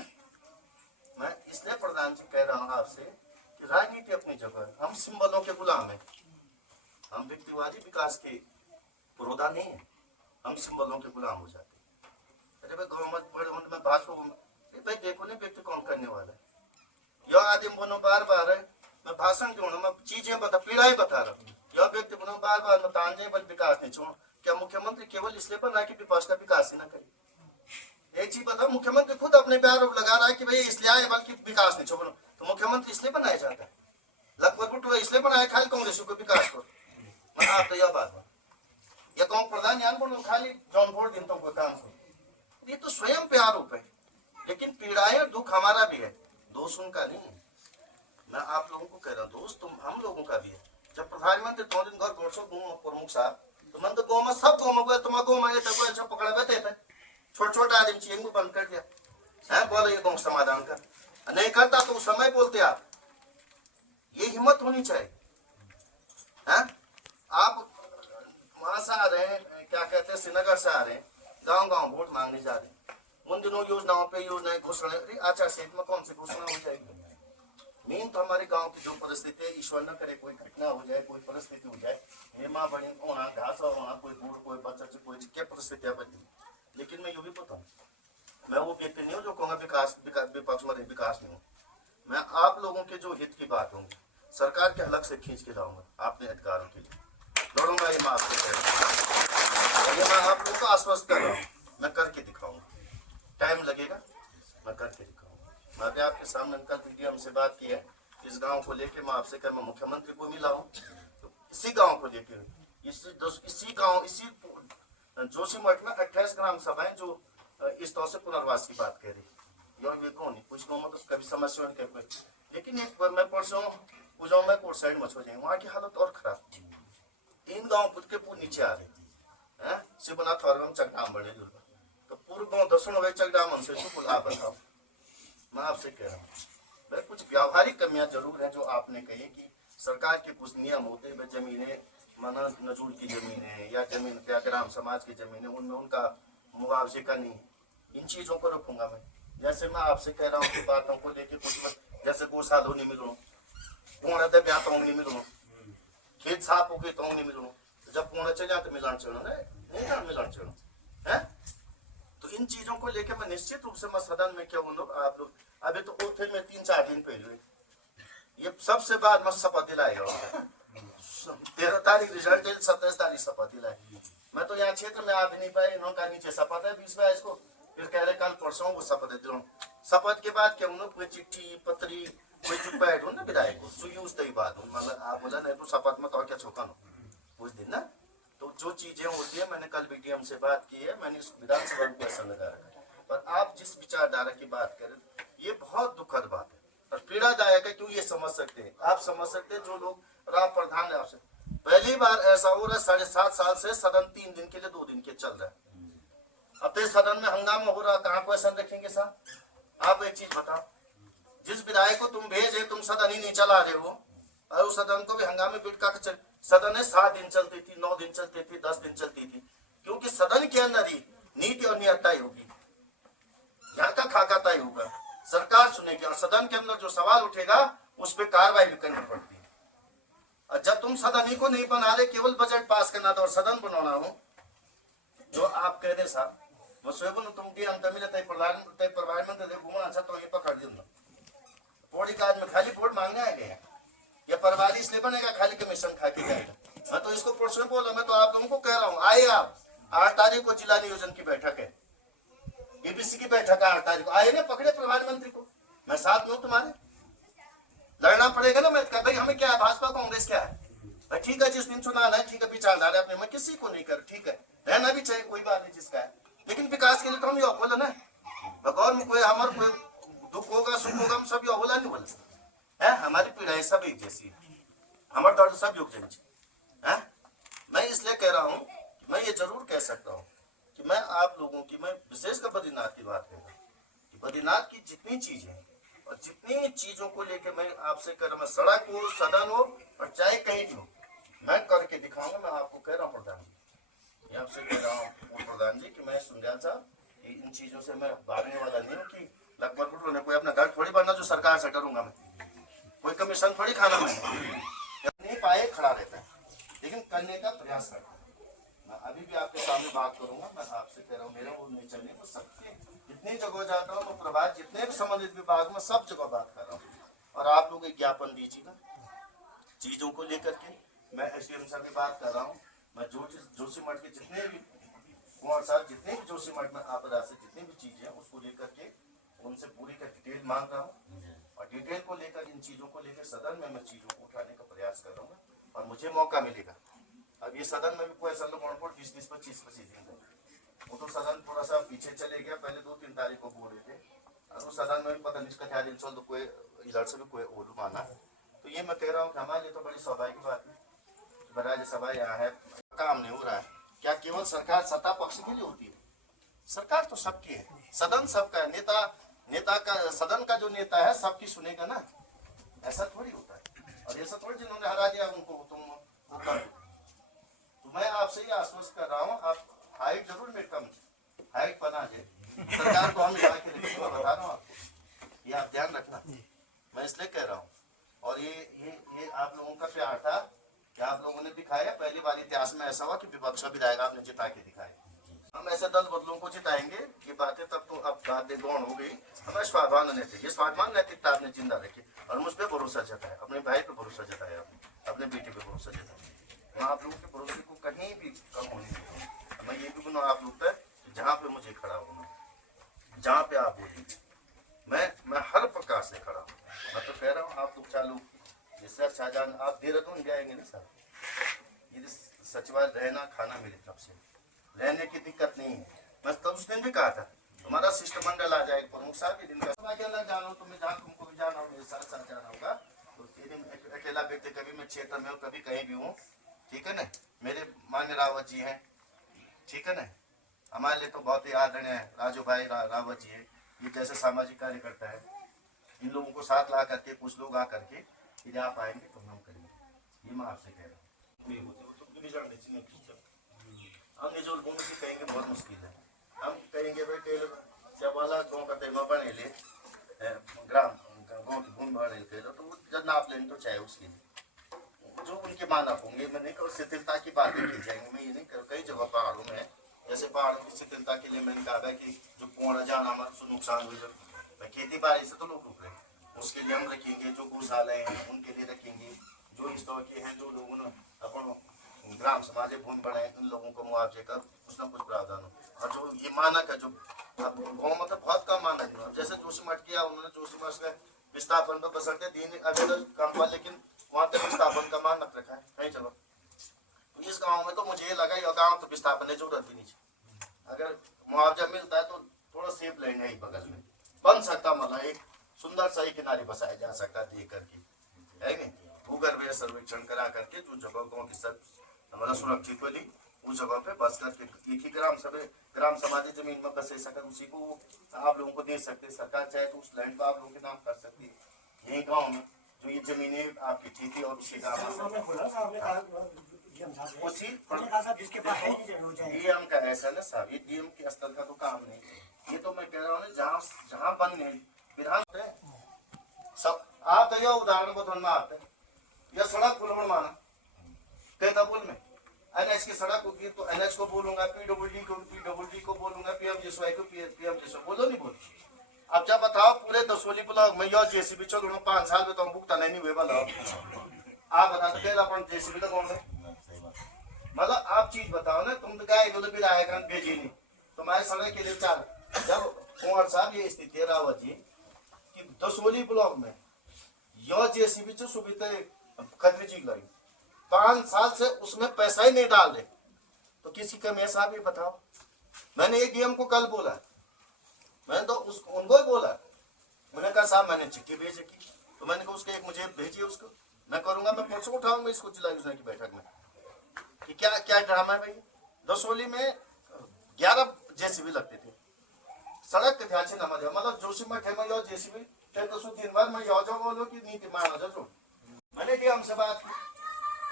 मैं इसलिए प्रधान जी कह रहा हूँ आपसे कि राजनीति अपनी जगह, हम सिंबलों के गुलाम हैं, हम व्यक्तिवादी विकास के पुरोधा नहीं है, हम सिंबलों के गुलाम हो जाते हैं। अरे भाई गवर्नमेंट बड़े होने में भाषण भाई देखो नहीं व्यक्ति कौन करने वाला है, यह आदमी बोलो बार बार है, मैं भाषण क्यों मैं चीजें बता, पीड़ाएं बता रहा हूँ। यह व्यक्ति बोलो बार बार मैं तांजे बल विकास नहीं छोड़, क्या मुख्यमंत्री केवल इसलिए बन रहा है कि विपक्ष का विकास ही ना करे। एक चीज बताओ, मुख्यमंत्री खुद अपने पे आरोप लगा रहा है कि भाई इसलिए आए बल्कि विकास नहीं छोड़ो, तो मुख्यमंत्री इसलिए बनाया जाता है, लगभग इसलिए बनाया खाली कांग्रेस को विकास को। मैं आप तो यह बात यह गाँव प्रधान यान बोलो खाली जौन वोट गिनता को काम को, ये तो स्वयं पे आरोप है। लेकिन पीड़ाएं और दुख हमारा भी है, दोष उनका नहीं है। मैं आप लोगों को कह रहा हूँ दोस्त तुम हम लोगों का भी है। जब प्रधानमंत्री 2 दिन घर गोरसो प्रमुख साहब, तो मन तो गाँव में सब गाँव में तुम गाँव में पकड़ा बैठे थे, छोटे आदमी चाहिए बंद कर दिया है, बोलो ये गाँव समाधान कर नहीं करता तो उस समय बोलते आप ये हिम्मत होनी चाहिए। हैं? आप वहां से आ रहे हैं, क्या कहते हैं, श्रीनगर से आ रहे हैं, गांव गांव वोट मांगने जा रहे हैं। उन दिनों योजनाओं पे योजनाएं घोषणा, अरे आचार संहिता में कौन सी घोषणा हो जाएगी? मेन तो हमारे गांव की जो परिस्थिति है, ईश्वर न करे कोई घटना हो जाए, कोई परिस्थिति हो जाए, ये माँ बड़ी होना, घास होना, कोई बूढ़, कोई बच्चा, कोई क्या परिस्थितियां बनी। लेकिन मैं ये भी बताऊं, मैं वो व्यक्ति नहीं हूँ जो कहूँगा विपक्ष में विकास नहीं हो। मैं आप लोगों के जो हित की बात होंगी, सरकार के अलग से खींच के लाऊंगा अपने अधिकारों के लिए, लड़ूंगा। ये मैं आपको कह रहा हूँ, ये मैं आप लोगों को आश्वस्त कर रहा हूँ, मैं करके दिखाऊंगा। टाइम लगेगा, मैं करके दिखाऊंगा। मैं भी आपके सामने कल मीडिया से बात की है, इस गांव को लेके मैं आपसे मैं मुख्यमंत्री को मिला हूँ, तो इसी गांव को लेके, इसी गांव, इसी जोशीमठ में 28 ग्राम सभाएं जो इस तरह से पुनर्वास की बात कह रही है। ये कौन है, कुछ गाँव में तो कभी समस्या नहीं कोई, लेकिन एक मैं परसों पूजा में कोर्ट साइड में हो जाएंगे, वहाँ की हालत और खराब। 3 गाँव खुद के पूरे नीचे आ रहे हैं, शिवनाथ और चकडाम बड़े, तो पूर्व गाँव 10 हुए चकडाम से कुल आप बताओ। मैं आपसे कह रहा हूँ, भाई कुछ व्यावहारिक कमियां जरूर है जो आपने कही कि सरकार के कुछ नियम होते हैं, जमीनें माना नजूल की जमीनें या जमीन क्या ग्राम समाज की जमीनें, उनमें उनका मुआवजे का नहीं, इन चीजों को रखूंगा मैं। जैसे मैं आपसे कह रहा हूँ कि बातों को लेके कुछ, जैसे गोशाला नहीं मिलूँ, पूर्ण ब्याह तो नहीं मिलूँ, खेत साफ हो गए तो नहीं मिलूँ, जब पूर्ण चल जाए तो मिलान चढ़ो नहीं ना मिलान चढ़ो है। तो इन चीजों को लेकर मैं निश्चित रूप से मैं सदन में क्या बोलूँ, आप लोग अभी तो ओथे में 3-4 दिन पहले ये सबसे बाद मैं शपथ दिलाई, 13 तारीख रिजल्ट 27 तारीख शपथ दिलाई। मैं तो यहाँ क्षेत्र में आ भी नहीं पाए, इन्होंने कहा नीचे शपथ है 20-22 को, फिर कह रहे कल परसों वो शपथ दे रहा हूँ। शपथ के बाद क्या उन्होंने कोई चिट्ठी पत्री कोई चुप बैठ हो ना विधायक को सुयूज दई बात हो, मतलब आप बोला नहीं तो शपथ में तो क्या छोका नो उस दिन ना। तो जो चीजें होती है, मैंने कल बीडीएम से बात की है, मैंने इस विधानसभा को ऐसा लगा रखा है। पर आप जिस विचारधारा की बात करें, ये बहुत दुखद बात है और पीड़ादायक है। क्यों ये समझ सकते हैं आप, समझ सकते हैं जो लोग राम प्रधान है आपसे, पहली बार ऐसा हो रहा है 7.5 साल से सदन 3 दिन के लिए 2 दिन के चल रहा है। अब तो सदन में हंगामा हो रहा, कहाँ क्वेश्चन रखेंगे साहब? आप एक चीज बताओ, जिस विधायक को तुम भेजे तुम सदन ही नहीं चला रहे हो, और उस सदन को भी हंगामे बिटका के सदन है 7 दिन चलती थी, 9 दिन चलती थी, 10 दिन चलती थी, क्योंकि सदन के अंदर ही नीति और नियत तय होगी, यहाँ का खाका तय होगा, सरकार सुनेगी और सदन के अंदर जो सवाल उठेगा उस पर कार्रवाई भी करनी पड़ती है। और जब तुम सदन ही को नहीं बना रहे, केवल बजट पास करना था और सदन बनाना हो, जो आप कह दे साहब वो स्वयं तुम की अंत मिले प्रधानमंत्री घूमना अच्छा तो ये पकड़ दूंगा पोड़ी काज में खाली वोट मांगने आ गए, या परिवार इसलिए बनेगा खाली कमीशन खा के जाएगा। मैं तो इसको परसों बोला, मैं तो आप लोगों को कह रहा हूँ, आइए आप 8 तारीख को जिला नियोजन की बैठक है, ईपीसी की बैठक है 8 तारीख को, आइए ना पकड़े प्रधानमंत्री को, मैं साथ में हूँ तुम्हारे, लड़ना पड़ेगा ना। मैं भाई हमें क्या है, भाजपा कांग्रेस क्या है भाई, ठीक है जिस दिन चुनाव है, ठीक है विचारधारा अपने, मैं किसी को नहीं कर, ठीक है रहना भी चाहिए, कोई बात नहीं जिसका है, लेकिन विकास के लिए तो हम यो बोला ना, बगौर में कोई हमारे कोई दुख होगा सुख होगा हम सब यो बोला नहीं बोला है, हमारी पीड़ाएं सब एक जैसी है, हमारे दर्द सब योग जैसे है। मैं इसलिए कह रहा हूँ, मैं ये जरूर कह सकता हूँ कि मैं आप लोगों की, मैं विशेषकर बद्रीनाथ की बात करूँ कि बद्रीनाथ की जितनी चीजें और जितनी चीजों को लेकर मैं आपसे कह रहा हूँ, सड़क हो सदन हो और चाहे कहीं भी हो, मैं करके दिखाऊंगा। मैं आपको कह रहा हूँ प्रधान जी, मैं आपसे कह रहा हूँ प्रधान जी कि मैं सुनजान साहब इन चीजों से मैं भागने वाला नहीं हूँ कि लगभग कोई अपना घर थोड़ी बनना जो सरकार से डरूंगा मैं, कोई कमीशन थोड़ी खाना मैं, नहीं पाए खड़ा रहता है, लेकिन करने का प्रयास करता है। मैं अभी भी आपके सामने बात करूंगा, मैं आपसे कह रहा हूँ मेरा वो नहीं चलने को, सबके जितनी जगह जाता हूँ तो प्रभात जितने भी संबंधित विभाग में सब जगह बात कर रहा हूँ, और आप लोग एक ज्ञापन दीजिएगा चीजों को लेकर के। मैं एसडीएम साहब की बात कर रहा हूँ, मैं जोशीमठ के जितने भी कुंवर साहब जितने भी जोशीमठ में आपदा से जितनी भी चीजें हैं उसको लेकर के उनसे पूरी का डिटेल मांग रहा हूँ, और डिटेल को लेकर इन चीजों को लेकर सदन में मैं चीजों को उठाने का प्रयास कर रहा हूँ, और मुझे मौका मिलेगा। अब ये सदन में भी कोई ऐसा लोग 20-25 दिन वो तो सदन थोड़ा सा पीछे चले गया, पहले 2-3 तारीख को बोल रहे थे, और उस सदन में भी पता नहीं इसका क्या दिन चल, तो कोई इधर से भी कोई ओलू माना। तो ये मैं कह रहा हूँ कि हमारे लिए तो बड़ी सौभाग्य की बात है, राज्यसभा यहाँ है, काम नहीं हो रहा है, क्या केवल सरकार सत्ता पक्ष के लिए होती है? सरकार तो सबकी है, सदन सबका है, नेता का सदन का जो नेता है सबकी सुनेगा ना, ऐसा थोड़ी होता है। और ऐसा थोड़ी जिन्होंने हरा दिया उनको तुम वो कर दो। तो मैं आपसे ही आश्वस्त कर रहा हूँ, आप हाइट जरूर मेरी कम हाइट बना जाए सरकार को हम यहाँ के लिए मैं बता रहा हूँ आपको, ये आप ध्यान रखना, मैं इसलिए कह रहा हूँ। और ये आप लोगों का प्यार था कि आप लोगों ने दिखाया, पहली बार इतिहास में ऐसा हुआ कि विपक्ष का विधायक आपने जिता के दिखाया। हम ऐसे दल बदलों को जिताएंगे, ये बातें तब तो अब बातें गौण हो गई। हमें स्वाभिमान नैतिक, ये स्वाभिमान नैतिकता आपने जिंदा रखी और मुझ पर भरोसा जताया, अपने भाई पे भरोसा जताया, अपने बेटे पे भरोसा जताया। मैं आप लोगों के भरोसे को कहीं भी कम होने नहीं दूंगा। मैं ये भी बोलूँ आप लोग पर, जहाँ पे मुझे खड़ा होना, जहाँ पे आप बोलेंगे मैं हर प्रकार से खड़ा हूँ। मैं तो कह रहा हूँ आप लोग चालू, जिससे अच्छा जान आप देहरादून जाएंगे ना सर, ये सचिवालय रहना खाना मेरी तरफ से, रहने की दिक्कत नहीं है। मैं तब उस दिन भी कहा था हमारा शिष्टमंडल आ जाएगा, प्रमुख साहब दिन का सभा के अलग जाना हो, तुम्हें जहाँ तुमको भी जाना हो, मेरे साथ साथ जाना होगा। तो अकेला व्यक्ति कभी मैं क्षेत्र में हूँ, कभी कहीं भी हूँ, ठीक है ना। मेरे मान्य रावत जी हैं, ठीक है ना, हमारे लिए तो बहुत ही आदरणीय है राजू भाई रावत जी है, ये जैसे सामाजिक कार्यकर्ता है। इन लोगों को साथ ला करके कुछ लोग आ करके यदि आप आएंगे तो हम करेंगे, ये मैं आपसे कह रहा हूँ। हम निजुल घूम के कहेंगे बहुत मुश्किल है, हम कहेंगे भाई जब वाला गाँव का तेमा बने ले ग्राम गाँव की घूम बने ले तो जब नाप लें तो चाहे उसके लिए जो उनके मानक होंगे। मैं नहीं करूँ शिथिलता की बातें की जाएंगी, मैं ये नहीं करूँ। कई जगह पहाड़ों में जैसे पहाड़ों की शिथिलता के लिए मैंने कहा कि जो पूर्ण जाना हमारा नुकसान हुई, मैं खेती बाड़ी से तो लोग रुक रहे हैं, उसके लिए हम रखेंगे। जो गौशालाएँ हैं उनके लिए रखेंगे, जो इस तरह के हैं जो लोगों ने अपन ग्राम समाज भूमि बनाए, इन लोगों को मुआवजे का कुछ ना कुछ प्रावधान हो। और जो ये मानक है जो अब गाँव में तो बहुत कम मानक है, जैसे जोशीमठ किया उन्होंने, जोशीमठ में विस्थापन पर बसरते दिन अभी तो कम हुआ, लेकिन वहाँ तक विस्थापन का मानक रखा है कहीं जगह। तो इस गाँव में तो मुझे ये लगा ये गाँव तो विस्थापन की जरूरत भी नहीं, अगर मुआवजा मिलता है तो थोड़ा सेफ लेंगे ही बगल में बन सकता, मतलब एक सुंदर सा किनारे बसाया जा सकता देख करके, है नहीं। भूगर्भ सर्वेक्षण करा करके जो जगह गाँव की सब हमारा सुरक्षित वाली उस जगह पे बस करके एक ही ग्राम समाधि जमीन में बसे सके, उसी को आप लोगों को दे सकते। सरकार चाहे तो उस लैंड को आप लोगों के नाम कर सकती है। यही गाँव में जो ये जमीनें आपकी थी थी और उसके गाँव उसी डीएम का ऐसा ना साहब, ये डीएम के स्तर का तो काम नहीं, ये तो मैं कह रहा हूँ ना जहाँ बनने विधान सब आप तो यह उदाहरण को धन में आते यह सड़क पुल माना कैतापुल में एनएच की सड़क होगी तो एनएच को बोलूंगा, पीडब्ल्यूडी को बोलूंगा, पीएमजीएसवाई को पीएमजीएसवाई बोलो नहीं बोल। अब जब बताओ पूरे दसोली ब्लॉक में यह जेसीबी चलो 5 साल में तो हम भुगतान नहीं हुए बोला, आप बता दो केला जेसीबी तो कौन है, मतलब आप चीज बताओ ना। तुम तो गए बोले विधायक भेजी नहीं तुम्हारे सड़क के लिए चाल। जब कुंवर साहब ये स्थिति है रावत जी कि दसोली ब्लॉक में यह जेसीबी जो सुविधा खतरी चीज लगी 5 साल से उसमें पैसा ही नहीं डाल रहे, तो किसी कमी साहब ही बताओ। मैंने एक डीएम को कल बोला, मैंने तो उनको ही बोला, मैंने कहा साहब मैंने चिट्ठी भेजी की, तो मैंने कहा उसके एक मुझे भेजिए, उसको मैं करूंगा, मैं परसों उठाऊंगा इसको जिला योजना की बैठक में कि क्या क्या ड्रामा है भाई। दसोली में 11 जेसीबी लगते थे, सड़क के ध्यान से नमज है, मतलब जोशीमठ है मैं जेसीबी 3 बार मैं यो बोलो कि नीति मान जो मैंने डीएम से बात की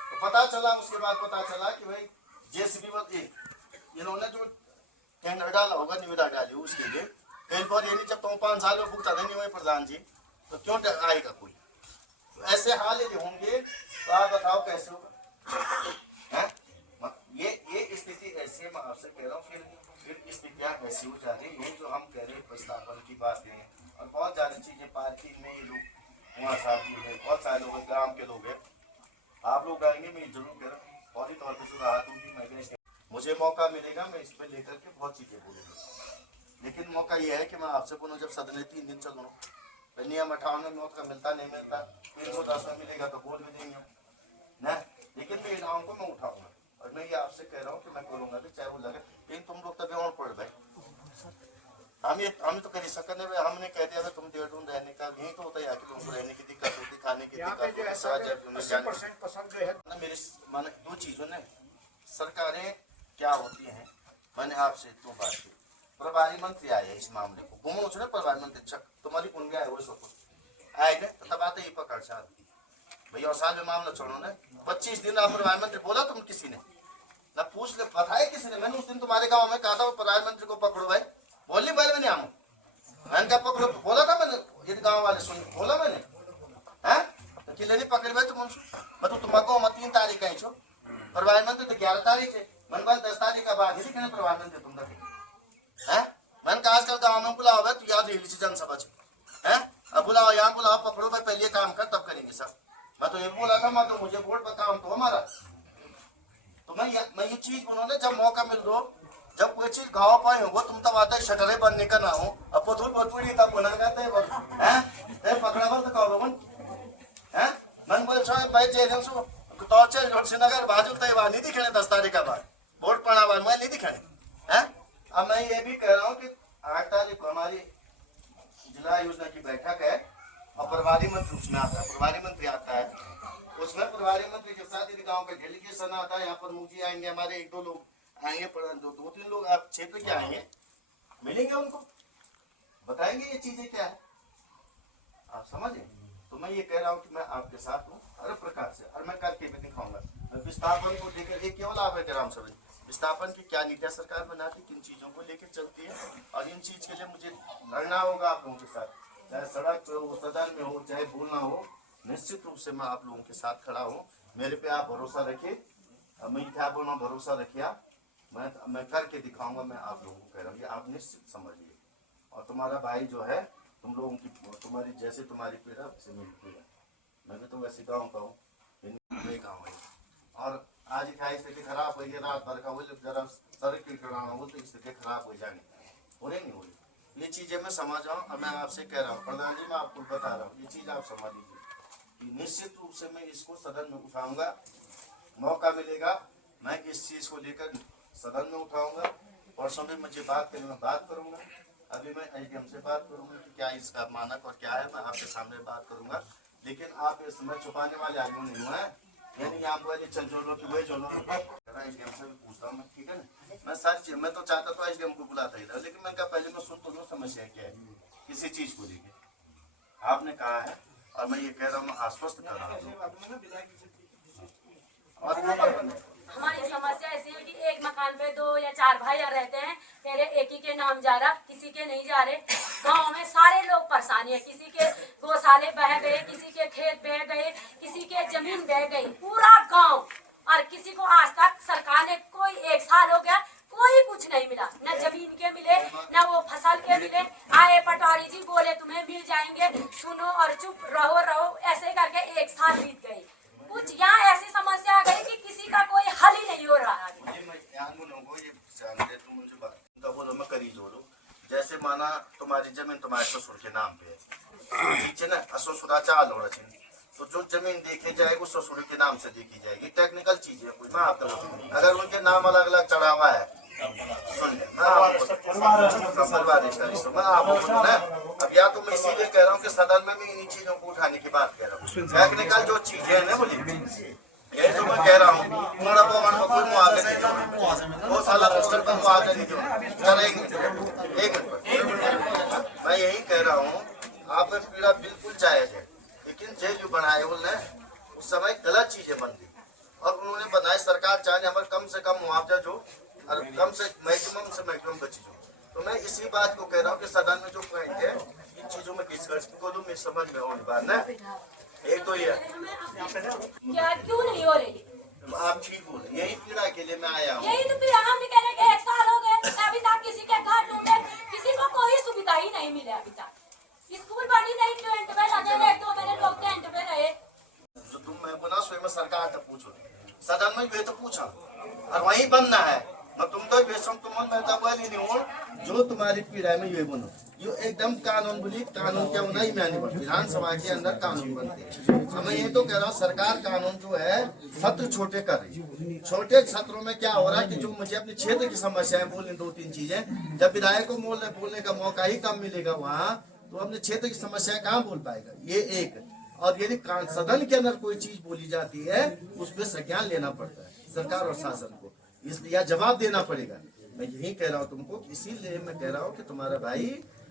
तो पता चला, उसके बाद पता चला कि भाई जेसीबी इन्होंने जो टेंडर डाला होगा निविदा डाली उसके लिए कहीं पर ये नहीं, जब तुम 5 साल में भुगतान नहीं हुए प्रधान जी तो क्यों आएगा कोई। तो ऐसे हाल यदि होंगे तो आप बताओ कैसे होगा। ये स्थिति ऐसी मैं आपसे कह रहा हूँ, फिर स्थितियाँ ऐसी हो जा रही है जो हम कह रहे हैं प्रस्तावन की बातें हैं और बहुत ज़्यादा चीज़ें पार्किंग में ये लोग वहाँ साहब लोग हैं, बहुत सारे लोग ग्राम के लोग हैं, आप लोग आएंगे मैं जरूर कह रहा हूँ फौरी तौर पर जो राहत होगी मैं मुझे मौका मिलेगा मैं इस पर लेकर के बहुत चीज़ें बोलूँगा। लेकिन मौका ये है कि मैं आपसे बोलूँ जब सदन 3 दिन चलूँ नियम 58 में मौका मिलता नहीं मिलता 310 में मिलेगा तो बोल भी देंगे ना, लेकिन मैं नाम को मैं उठाऊंगा और मैं ये आपसे कह रहा हूँ कि मैं करूँगा कि चाहे वो लगे, लेकिन तुम लोग तभी और पड़ भाई हम तो कर सकते हैं। हमने कह दिया तुम देहरादून रहने का यही तो होता है, यहाँ के लोगों को रहने की दिक्कत होती, खाने की दिक्कत होती। मेरे माने 2 चीज़ों ने सरकारें क्या होती हैं, मैंने आपसे 2 बात की। प्रभारी मंत्री आए इस मामले को घूमो प्रभारी मंत्री तुम्हारी कौन गया है वो सब आए गए तब आते ही पकड़ चाहती भैया और साल में मामला छोड़ो ना, 25 दिन आप प्रधानमंत्री बोला तुम किसी ने ना, पूछ ले पता है किसी ने? मैंने उस दिन तुम्हारे गांव में कहा था प्रधानमंत्री को पकड़ो भाई, बोली बारे में नहीं आऊँ, मैंने कहा पकड़ो, बोला था मैंने, ये गाँव वाले सुन बोला मैंने, है तो किले नहीं पकड़ भाई तुम उनसे, मैं तो तुम्हारा मैं 3 तारीख कहीं छो, प्रधानमंत्री तो 11 तारीख है, मन बात 10 तारीख का बाद ही कहने प्रधानमंत्री तुम तक है, मैंने कहा आजकल गाँव में बुलाओ भाई, तू याद रही जनसभा है, अब बुलाओ यहाँ बुलाओ, पकड़ो भाई, पहले काम कर तब करेंगे सब। मैं तो ये बोला था, मैं तो मुझे वोट पर काम तो हमारा, तो मैं ये चीज उन्होंने जब मौका मिल दो, जब कोई चीज गाँव पाए होगा तुम तब आता है शटरे बनने का ना हो, अब पथुल भोजपुरी तब बोला कहते हैं पकड़ा बल तो कहो है, मन बोल भाई जय दिन सो तो चल जोड़ श्रीनगर बाजू तय वहां नहीं दिखे 10 तारीख का बाद वोट पड़ा बाद मैं नहीं दिखे है। अब मैं ये भी कह रहा हूँ कि 8 तारीख को हमारी जिला योजना की बैठक है और प्रभारी मंत्री उसमें आता है, प्रभारी मंत्री आता है, उसमें प्रभारी मंत्री के साथ यदि गाँव का डेलीगेशन आता है, यहाँ पर मुखी आएंगे, हमारे 1-2 लोग आएंगे, 2-3 लोग आप क्षेत्र के आएंगे, मिलेंगे उनको, बताएंगे ये चीजें क्या है, आप समझे। तो मैं ये कह रहा हूँ कि मैं आपके साथ हूँ हर प्रकार से, और मैं करके भी दिखाऊंगा। मैं विस्थापन को लेकर एक केवल आप ग्राम सभा विस्थापन की क्या नीतियाँ सरकार बनाती, किन चीजों को लेकर चलती है, और इन चीज के लिए मुझे लड़ना होगा आप लोगों के साथ, चाहे सड़क पे हो, सदन में हो, चाहे बोलना हो, निश्चित रूप से मैं आप लोगों के साथ खड़ा हूँ। मेरे पे आप भरोसा रखिए, मैं क्या बोल रहा हूँ, भरोसा रखिए, मैं करके दिखाऊंगा। मैं आप लोगों को कह रहा हूँ, ये आप निश्चित समझिए। और तुम्हारा भाई जो है, तुम लोगों की तुम्हारी जैसे तुम्हारी पीड़ा वैसे मेरी पीड़ा, मैं भी तो वैसे गाँव का हूँ, गाँव है, और आज क्या स्थिति खराब हुई है, रात भर का वो जरा सड़क की टुराना हो तो स्थिति खराब हो जाएंगे, हो रही नहीं हो रही, ये चीजें मैं समझ रहा हूँ। और मैं आपसे कह रहा हूँ प्रधान जी, मैं आपको बता रहा हूँ, ये चीज आप समझ लीजिए कि निश्चित रूप से मैं इसको सदन में उठाऊंगा, मौका मिलेगा मैं इस चीज को लेकर सदन में उठाऊंगा। परसों भी मुझे बात करने में बात करूंगा, अभी मैं एसडीएम से बात करूंगा कि क्या इसका मानक और क्या है, मैं आपके सामने बात करूंगा। लेकिन आप इस समय छुपाने वाले आदमी नहीं हुए हैं, यानी यहाँ पर चल जोड़ो कि वही जोड़ो, एसडीएम से भी पूछता हूँ मैं, ठीक है ना। मैं सारी चीज मैं तो चाहता था एसडीएम को बुलाता ही था, लेकिन मैं कहा पहले मैं सुन तो लो समस्या क्या है किसी चीज को लेकर, आपने कहा है और मैं ये कह रहा हूँ, मैं आश्वस्त कर रहा हूँ। हमारी समस्या ऐसी है कि एक मकान पे 2 या 4 भाई रहते हैं, तेरे एक ही के नाम जा रहा, किसी के नहीं जा रहे। गांव में सारे लोग परेशानी है, किसी के गौशाले बह गए, किसी के खेत बह गए, किसी के जमीन बह गई, पूरा गांव। और किसी को आज तक सरकार ने कोई 1 साल हो गया कोई कुछ नहीं मिला, न जमीन के मिले न वो फसल के मिले। आए पटवारी जी बोले तुम्हें मिल जाएंगे, सुनो और चुप रहो, ऐसे करके 1 साल बीत गए। कुछ यहाँ ऐसी समस्या आ गई कि किसी का कोई हल ही नहीं हो रहा है। बोलो मैं करी जोड़ू, जैसे माना तुम्हारी जमीन तुम्हारे ससुर के नाम पे है, ठीक है ना, ससुराचा लोड़ा चाहिए, तो जो जमीन देखी जाएगी वो ससुर के नाम से देखी जाएगी। टेक्निकल चीज है कोई, मैं आपको अगर उनके नाम अलग अलग चढ़ा हुआ है, सुन ले मैं आपको ना, अब या तो मैं इसीलिए कह रहा हूँ कि सदन में भी इन्हीं चीजों को उठाने की बात कह रहा हूँ। टेक्निकल जो चीजें है ना बोली, यही तो मैं कह रहा हूँ, पूरा प्रमाण को कोई मुआवजा नहीं दो, वो साला पोस्टर पर मुआवजा नहीं दो। एक मिनट मैं यही कह रहा हूँ, आप में पीड़ा बिल्कुल जायज है, लेकिन जेल जो बनाए उन्होंने उस समय गलत चीजें बन गई, और उन्होंने बनाए सरकार चाहे हमारे कम से कम मुआवजा जो और कम से मैक्सिमम बची जो। तो मैं इसी बात को कह रहा हूँ कि सदन में जो पॉइंट है इन चीजों में डिस्कस करो, मैं समझ में होने बात ना। एक तो ये क्या क्यों नहीं हो रही, आप ठीक बोले, यही पीड़ा के लिए मैं आया हूँ। यही तो पीड़ा हम भी कह रहे हैं कि 1 साल हो गए, अभी तक किसी के घर ढूंढे, किसी को कोई सुविधा ही नहीं मिले अभी तक। स्कूल बनी नहीं, टेंट पे लगे रहे, 2 महीने लोग टेंट पे रहे। जो तुम मैं बोला सो मैं सरकार से पूछो, सदन में भी तो पूछा और वहीं बनना है। मैं तुम तो तुम नहीं हो, जो तुम्हारी पीड़ा में ये बनो, ये एकदम कानून बोली, कानून क्या होना ही मैंने विधानसभा के अंदर कानून बनते हैं। मैं ये तो कह रहा हूँ सरकार कानून जो है सत्र छोटे कर रही है। छोटे सत्रों में क्या हो रहा है कि जो मुझे अपने क्षेत्र की समस्याएं बोलने 2-3 चीजें, जब विधायक को बोलने का मौका ही कम मिलेगा वहाँ, तो अपने क्षेत्र की समस्याएं कहाँ बोल पाएगा, ये एक। और यदि सदन के अंदर कोई चीज बोली जाती है उस पर संज्ञान लेना पड़ता है सरकार और शासन को, इसलिए जवाब देना पड़ेगा। मैं यही कह रहा हूँ तुमको, इसीलिए मैं कह रहा हूँ कि तुम्हारा भाई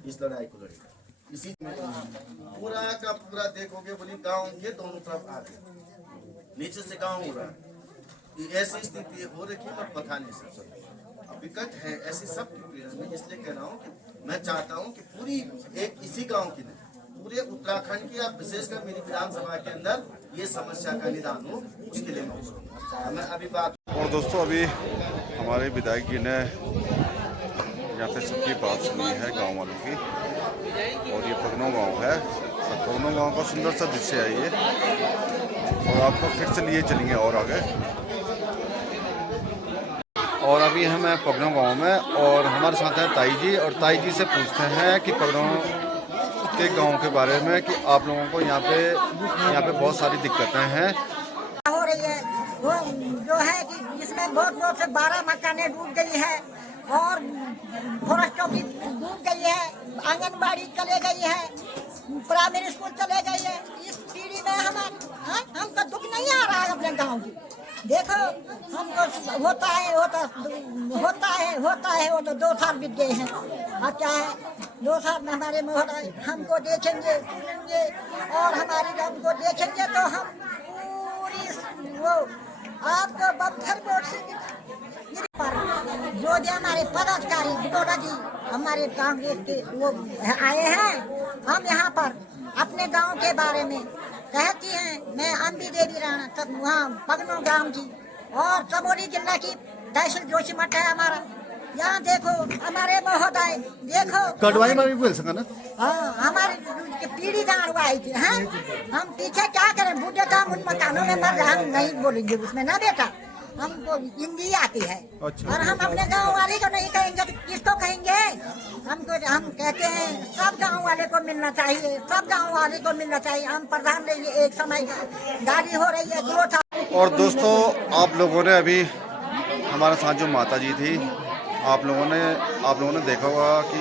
इस लड़ाई को लड़ेगा। इसी पूरा का पूरा देखोगे बोली गांव के दोनों तरफ आ गए, नीचे से गांव हो रहा है। ये ऐसी स्थिति हो रखी मैं बता नहीं सकता, विकट है ऐसी सब की पीड़ा। मैं इसलिए कह रहा हूँ कि मैं चाहता हूँ कि पूरी एक इसी गांव की नहीं, पूरे उत्तराखंड की, आप विशेषकर मेरी विधानसभा के अंदर ये समस्या का निदान हो, उसके लिए मैं करूँगा। मैं अभी बात और दोस्तों अभी हमारे विधायक जी ने यहाँ पे सबकी बात सुनी है गांव वालों की, और ये पगनों गांव है। पगनों गांव का सुंदर सा दृश्य है ये, और आपको फिर से लिए चलेंगे और आगे। और अभी हम हैं पगनों गांव में, और हमारे साथ हैं ताई जी, और ताई जी से पूछते हैं कि पगनों के गांव के बारे में, कि आप लोगों को यहाँ पे बहुत सारी दिक्कतें हैं हो रही है। वो जो है कि इसमें बहुत बहुत से 12 मकानें डूब गई है, और फॉरेस्ट चौकी डूब गई है, आंगनबाड़ी चले गई है, प्राइमरी स्कूल चले गई है। इस पीढ़ी में हमको दुख नहीं आ रहा है अपने गांव की। देखो हमको होता है वो तो 2 साल बीत गए हैं, और क्या है 2 साल में हमारे महोदय हमको देखेंगे सुनेंगे, और हमारे गांव को देखेंगे तो हम पूरी वो आपको बम्फर वोट से जो हमारे पदाधिकारी बुटोला जी हमारे कांग्रेस के वो आए हैं। हम यहाँ पर अपने गांव के बारे में कहती हैं। मैं अम्बी देवी राणा तब वहाँ पगनों ग्राम की, और चमोली जिला की तहसील जोशीमठ है हमारा। यहाँ देखो हमारे महोदय, देखो कटवाई में भी बोल सका ना। हाँ, हमारी पीढ़ी जहाँ आई थी। हाँ, हम पीछे क्या करें, बूढ़े तो हम उन मकानों में मर रहे, हम नहीं बोलेंगे उसमें ना बेटा, हमको हिंदी आती है। अच्छा। और हम अपने गांव वाले को नहीं कहेंगे तो किसको कहेंगे? हम कहते हैं सब गांव वाले को मिलना चाहिए, सब गांव वाले को मिलना चाहिए। हम प्रधान लेंगे, एक समय गाड़ी हो रही है 2 साल। और दोस्तों आप लोगों ने अभी हमारे साथ जो माता जी थी, आप लोगों ने देखा होगा कि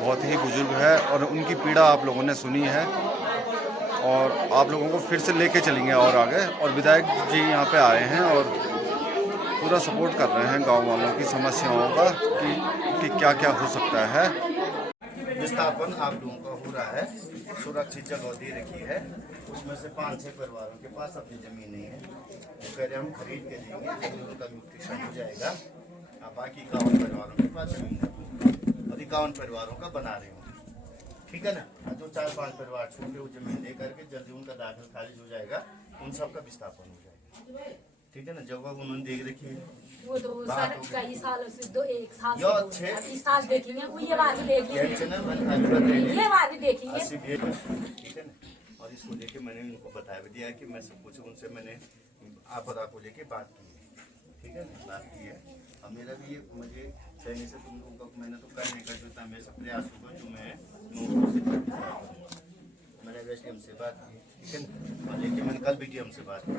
बहुत ही बुजुर्ग है, और उनकी पीड़ा आप लोगों ने सुनी है, और आप लोगों को फिर से लेके चलेंगे और आगे। और विधायक जी यहाँ पे आए हैं और पूरा सपोर्ट कर रहे हैं गांव वालों की समस्याओं का, कि क्या क्या हो सकता है। विस्थापन आप लोगों का हो रहा है, सुरक्षित जगह दे रखी है, उसमें से 5-6 परिवारों के पास अपनी जमीन नहीं है, वो कह रहे हम खरीद के देंगे, उनका न्यूट्रिशन हो जाएगा। बाकी 51 परिवारों के पास जमीन है, और 51 परिवारों का बना रहे हो, ठीक है ना। जो 4-5 परिवार छूटे वो जमीन दे करके जल्दी उनका दाखिल खारिज हो जाएगा, उन सबका विस्थापन हो जाएगा, ठीक है ना। जगह उन्होंने देख रखी है, वो तो सर कई सालों से 1 साल यो से 20 साल देखेंगे, वो ये बात देखेंगे, ये बात देखेंगे, ठीक है ना। और इसको लेके मैंने उनको बताया भी दिया कि मैं सब कुछ उनसे मैंने आपदा को लेके बात की है, ठीक है ना, बात की है। अब मेरा भी ये मुझे कहने से तुम लोगों का मैंने तो करने का जो था मेरे सब प्रयास होगा, जो मैंने एसडीएम से बात की, ठीक है ना, और लेकिन मैंने कल भी डीएम से बात की।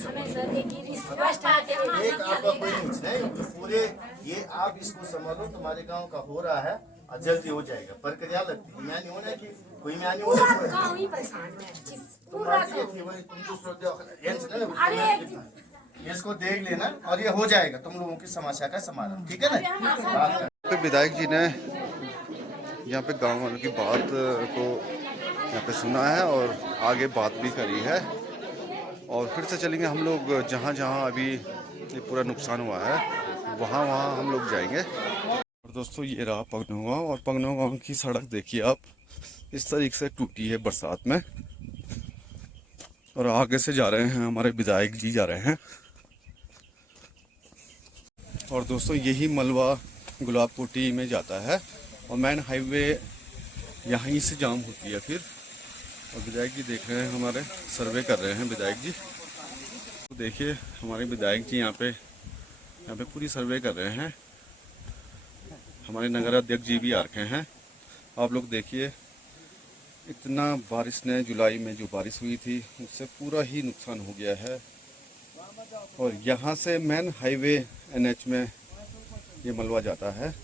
सर एक ही रिक्वेस्ट आते हैं, एक आपका कोई नहीं, पूरे ये आप इसको समझ लो, तुम्हारे गांव का हो रहा है और जल्दी हो जाएगा। प्रक्रिया लगती है, मैं नहीं होना कि कोई मैं नहीं पूरा होना, गांव ही परेशान है, पूरा गांव। इसको देख लेना और ये हो जाएगा तुम लोगों की समस्या का समाधान, ठीक है ना। तो विधायक जी ने यहाँ पे गांव वालों की बात को यहाँ पे सुना है, और आगे बात भी करी है, और फिर से चलेंगे हम लोग जहाँ जहाँ अभी ये पूरा नुकसान हुआ है, वहाँ हम लोग जाएंगे। और दोस्तों ये रहा पगनों गाँव, और पगनों गाँव की सड़क देखिए आप, इस तरीके से टूटी है बरसात में। और आगे से जा रहे हैं हमारे विधायक जी जा रहे हैं। और दोस्तों यही मलवा गुलाबकोटी में जाता है, और मेन हाईवे यहीं से जाम होती है फिर। और विधायक जी देख रहे हैं, हमारे सर्वे कर रहे हैं विधायक जी। तो देखिए हमारे विधायक जी यहाँ पे पूरी सर्वे कर रहे हैं। हमारे नगर अध्यक्ष जी भी आ रखे हैं। आप लोग देखिए, इतना बारिश ने जुलाई में जो बारिश हुई थी उससे पूरा ही नुकसान हो गया है। और यहाँ से मेन हाईवे NH में ये मलबा जाता है।